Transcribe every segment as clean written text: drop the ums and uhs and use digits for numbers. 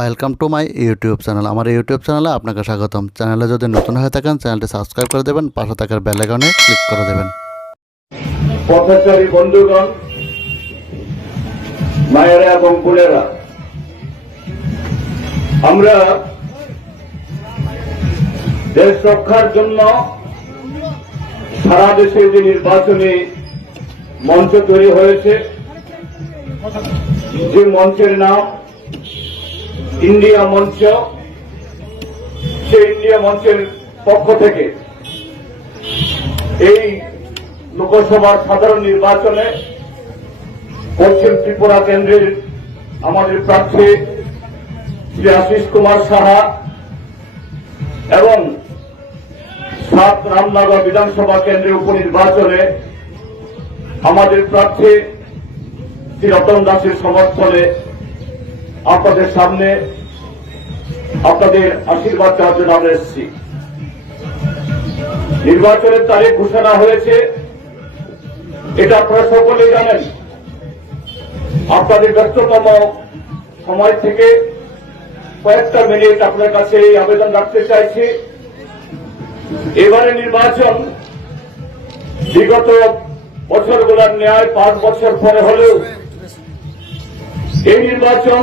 Welcome to my YouTube channel. আমার YouTube চ্যানেলে আপনাকে স্বাগতম। চ্যানেলে যদি নতুন হয়ে থাকেন চ্যানেলটি সাবস্ক্রাইব করে দেবেন, পাশে থাকার বেল আইকনে ক্লিক করে দেবেন। পথচারী বন্ধুগণ, মায়েরা এবং বোনেরা, আমরা দেশ রক্ষার জন্য সারা দেশে যে নির্বাচনী মঞ্চ তৈরি হয়েছে, যে মঞ্চের নাম ইন্ডিয়া মঞ্চ, সেই ইন্ডিয়া মঞ্চের পক্ষ থেকে এই লোকসভার সাধারণ নির্বাচনে পশ্চিম ত্রিপুরা কেন্দ্রের আমাদের প্রার্থী শ্রী আশিস কুমার সাহা এবং 7 রামনগর বিধানসভা কেন্দ্রের উপনির্বাচনে আমাদের প্রার্থী শ্রী রতন দাসের সমর্থনে আপনাদের সামনে আপনাদের আশীর্বাদ চাওয়ার জন্য আমরা এসেছি। নির্বাচনের তারিখ ঘোষণা হয়েছে, এটা আপনারা সকলেই জানেন। আপনাদের ব্যস্ততম সময় থেকে কয়েকটা মিনিট আপনার কাছে এই আবেদন রাখতে চাইছি। এবারে নির্বাচন বিগত বছরগুলোর ন্যায় 5 বছর পরে হলেও এই নির্বাচন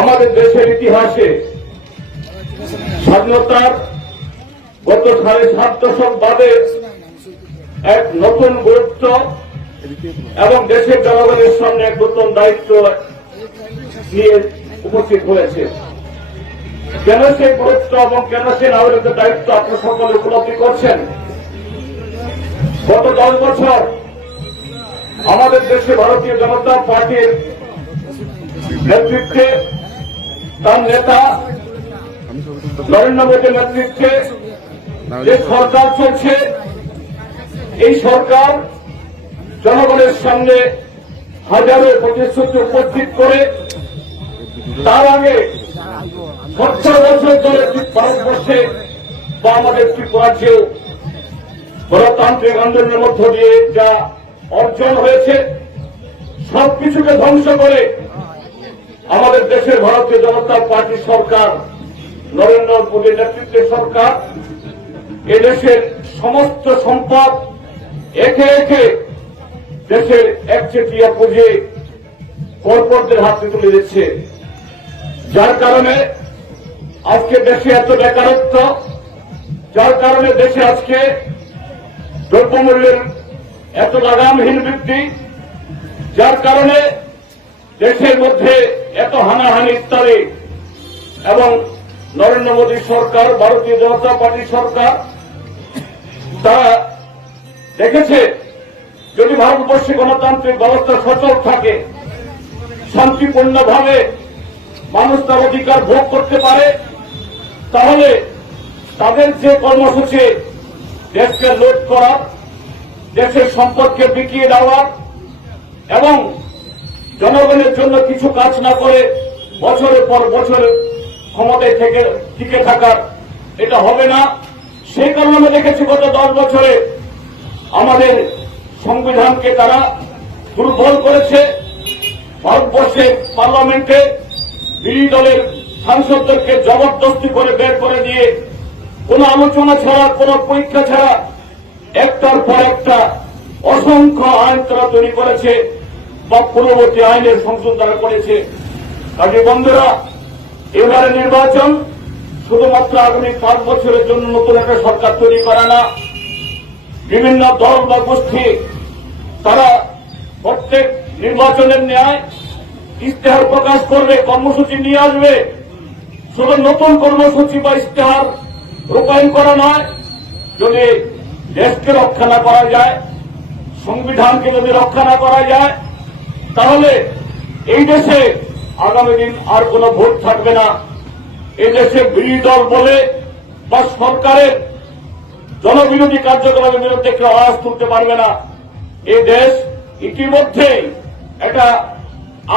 আমাদের দেশের ইতিহাসে স্বাধীনতার গত 7.5 দশক বাদে এক নতুন গুরুত্ব এবং দেশের জনগণের সামনে এক নতুন দায়িত্ব নিয়ে উপস্থিত হয়েছে। কেন সেই গুরুত্ব এবং কেন সেই নাগরিকের দায়িত্ব আপনারা সকলে উপলব্ধি করছেন? গত 10 বছর আমাদের দেশে ভারতীয় জনতা পার্টির নেতৃত্বে, তার নেতা নরেন্দ্র মোদীর নেতৃত্বে যে সরকার চলছে, এই সরকার জনগণের সামনে হাজারো প্রতিশ্রুতি উপস্থিত করে তার আগে 70 বছর ধরে ভারতবর্ষে বা আমাদের ত্রিপুরাজ্যেও গণতান্ত্রিক আন্দোলনের মধ্য দিয়ে যা অর্জন হয়েছে সবকিছুকে ধ্বংস করে আমাদের দেশের ভারতীয় জনতা পার্টি সরকার, নরেন্দ্র মোদীর নেতৃত্বের সরকার এদেশের সমস্ত সম্পদ একে একে দেশের একচেটিয়া পুঁজি কর্পোরেটদের হাতে তুলে দিচ্ছে। যার কারণে আজকে দেশে এত বেকারত্ব, যার কারণে দেশে আজকে দ্রব্যমূল্যের এত লাগামহীন বৃদ্ধি, যার কারণে দেশের মধ্যে এত হানাহানি ইত্যাদি। এবং নরেন্দ্র মোদী সরকার, ভারতীয় জনতা পার্টি সরকার, তারা দেখেছে যদি ভারতবর্ষে গণতান্ত্রিক ব্যবস্থা সচল থাকে, শান্তিপূর্ণভাবে মানুষ তার অধিকার ভোগ করতে পারে, তাহলে তাদের যে কর্মসূচি দেশকে লুট করা, দেশের সম্পদকে বিকিয়ে দেওয়া এবং জনগণের জন্য কিছু কাজ না করে বছরের পর বছর ক্ষমতায় থেকে টিকে থাকার, এটা হবে না। সেই কারণে আমরা দেখেছি গত 10 বছরে আমাদের সংবিধানকে তারা দুর্বল করেছে। ভারতবর্ষের পার্লামেন্টে বিরোধী দলের সাংসদদেরকে জবরদস্তি করে বের করে দিয়ে কোন আলোচনা ছাড়া, কোন পরীক্ষা ছাড়া একটার পর একটা অসংখ্য আইন তারা তৈরি করেছে বা পূর্ববর্তী আইনের সংশোধন তারা করেছে। কাজে বন্ধুরা, এবারে নির্বাচন শুধুমাত্র আগামী 5 বছরের জন্য নতুন একটা সরকার তৈরি করা না। বিভিন্ন দল বা গোষ্ঠী তারা প্রত্যেক নির্বাচনের ন্যায় ইশতেহার প্রকাশ করবে, কর্মসূচি নিয়ে আসবে। শুধু নতুন কর্মসূচি বা ইশতেহার রূপায়ণ করা নয়, যদি দেশকে রক্ষা না করা যায়, সংবিধানকে যদি রক্ষা না করা যায়, তাহলে এই দেশে আগামী দিন আর কোন ভোট থাকবে না। এই দেশে বিরোধী দল বলে বা সরকারের জনবিরোধী কার্যকলাপের বিরুদ্ধে কেউ আওয়াজ তুলতে পারবে না। এই দেশ ইতিমধ্যেই একটা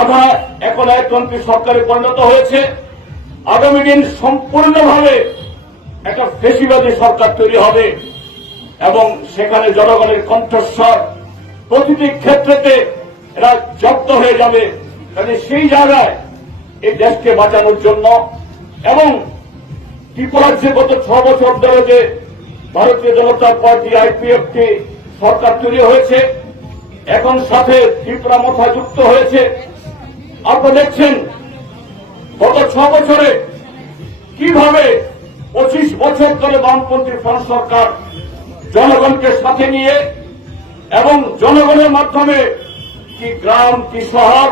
আধা একনায়কতন্ত্রী সরকারে পরিণত হয়েছে। আগামী দিন সম্পূর্ণভাবে একটা ফ্যাসিবাদী সরকার তৈরি হবে এবং সেখানে জনগণের কণ্ঠস্বর প্রতিটি ক্ষেত্রেতে এরা জব্দ হয়ে যাবে। কাজে সেই জায়গায় এই দেশকে বাঁচানোর জন্য। এবং ত্রিপুরার যে গত 6 বছর ধরে যে ভারতীয় জনতা পার্টি আইপিএফটি সরকার তৈরি হয়েছে, এখন সাথে ত্রিপুরা মাথা যুক্ত হয়েছে। আপনারা দেখছেন গত 6 বছরে কিভাবে 25 বছর ধরে বামপন্থী ফ্রন্ট সরকার জনগণকে সাথে নিয়ে এবং জনগণের মাধ্যমে কি গ্রাম কি শহর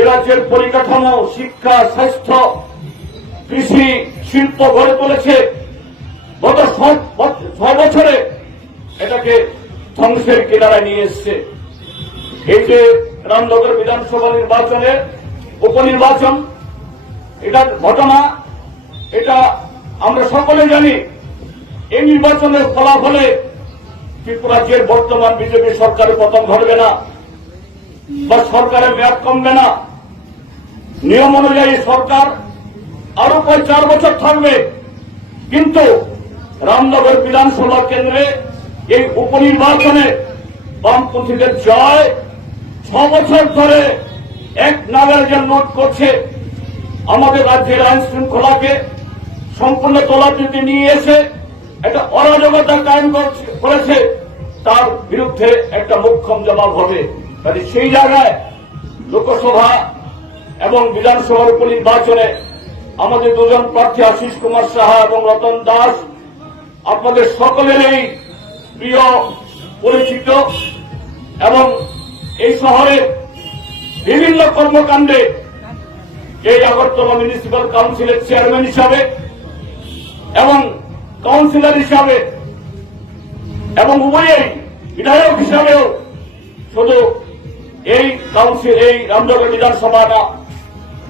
এ রাজ্যের পরিকাঠামো, শিক্ষা, স্বাস্থ্য, কৃষি, শিল্প গড়ে তুলেছে। গত 6 বছরে এটাকে ধ্বংসের কিনারায় নিয়ে এসছে। এই যে রামনগর বিধানসভা নির্বাচনে উপনির্বাচন, এটার ঘটনা, এটা আমরা সকলে জানি। এই নির্বাচনের ফলাফলে ত্রিপুরা রাজ্যের বর্তমান বিজেপি সরকারের পতন ঘটবে না বা সরকারের মেয়াদ কমবে না। নিয়ম অনুযায়ী সরকার আরো প্রায় 4 বছর থাকবে, কিন্তু রামনগর বিধানসভা কেন্দ্রে এই উপনির্বাচনে বামপন্থীদের জয় 6 বছর ধরে এক নাগারে যে লুট করছে, আমাদের রাজ্যের আইন শৃঙ্খলাকে সম্পূর্ণ তলাবিতে নিয়ে এসে একটা অরাজকতা কায়েম করেছে, তার বিরুদ্ধে একটা মোক্ষম জবাব হবে। তাই সেই জায়গায় লোকসভা এবং বিধানসভার উপনির্বাচনে আমাদের দুজন প্রার্থী আশিস কুমার সাহা এবং রতন দাস আপনাদের সকলেরই প্রিয়, পরিচিত এবং এই শহরে বিভিন্ন কর্মকাণ্ডে এই আগরতলা মিউনিসিপ্যাল কাউন্সিলের চেয়ারম্যান হিসাবে এবং কাউন্সিলর হিসাবে এবং উভয়েই বিধায়ক হিসাবেও শুধু এই কাউন্সিল, এই রামনগর বিধানসভা না,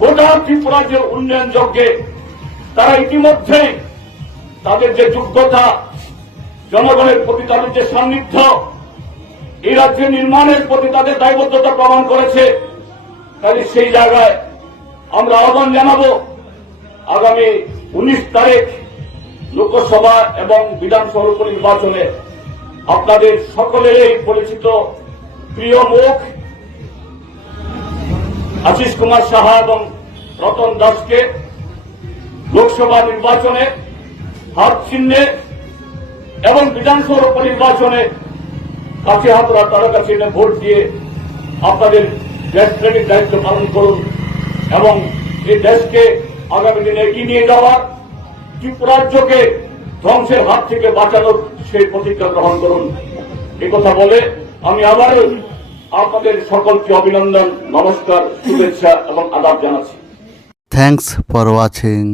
গোটা ত্রিপুরা যে উন্নয়ন যজ্ঞে তারা ইতিমধ্যেই তাদের যে যোগ্যতা, জনগণের প্রতি তাদের যে সান্নিধ্য, এই রাজ্য নির্মাণের প্রতি তাদের দায়বদ্ধতা প্রমাণ করেছে। তাই সেই জায়গায় আমরা আহ্বান জানাবো, আগামী 19 তারিখ লোকসভা এবং বিধানসভা উপনির্বাচনে আপনাদের সকলেরই পরিচিত প্রিয় মুখ আশিস কুমার সাহা এবং রতন দাসকে লোকসভা নির্বাচনে হাত চিহ্নে এবং বিধানসভা উপনির্বাচনে কাছে হাতরা তারকা চিহ্নে ভোট দিয়ে আপনাদের দেশপ্রেমিক দায়িত্ব পালন করুন এবং এই দেশকে আগামী দিনে এগিয়ে নিয়ে যাওয়ার, ত্রিপুরা রাজ্যকে ধ্বংসের হাত থেকে বাঁচানোর সেই প্রতিজ্ঞা গ্রহণ করুন। এই কথা বলে আমি আবারও আপনাদের সকলকে অভিনন্দন, নমস্কার, শুভেচ্ছা এবং আদাব জানাচ্ছি। Thanks for watching.